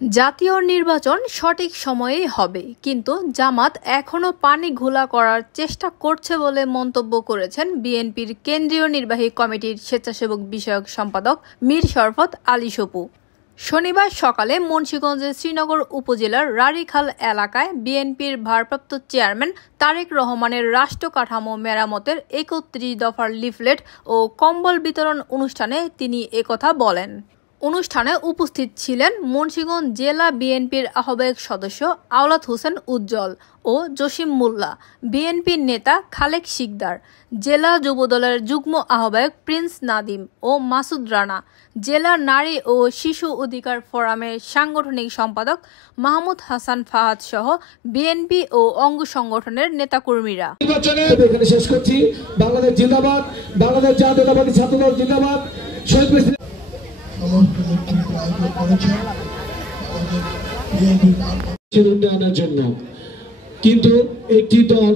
জাতীয় নির্বাচন সঠিক সময়েই হবে, কিন্তু জামাত এখনো পানি ঘোলা করার চেষ্টা করছে বলে মন্তব্য করেছেন বিএনপির কেন্দ্রীয় নির্বাহী কমিটির স্বেচ্ছাসেবক বিষয়ক সম্পাদক মীর শরফত আলী সপু। শনিবার সকালে মুন্সিগঞ্জের শ্রীনগর উপজেলার রাড়ীখাল এলাকায় বিএনপির ভারপ্রাপ্ত চেয়ারম্যান তারেক রহমানের রাষ্ট্র কাঠামো মেরামতের ৩১ দফার লিফলেট ও কম্বল বিতরণ অনুষ্ঠানে তিনি একথা বলেন। অনুষ্ঠানে উপস্থিত ছিলেন মুন্সিগঞ্জ জেলা বিএনপির আহ্বায়ক সদস্য আওলাদ হোসেন উজ্জ্বল ও জসিম মোল্লা, বিএনপির নেতা খালেক শিকদার, জেলা যুবদলের যুগ্ম আহ্বায়ক প্রিন্স নাদিম ও মাসুদ রানা, জেলা নারী ও শিশু অধিকার ফোরামের সাংগঠনিক সম্পাদক মাহমুদ হাসান ফাহাদ সহ বিএনপি ও অঙ্গ সংগঠনের নেতাকর্মীরা। শেষ করছি। বাংলাদেশ জিন্দাবাদ, বাংলাদেশ জাতীয়তাবাদী ছাত্রদল জিন্দাবাদ। উন্নয়নের জন্য কিন্তু একটি দল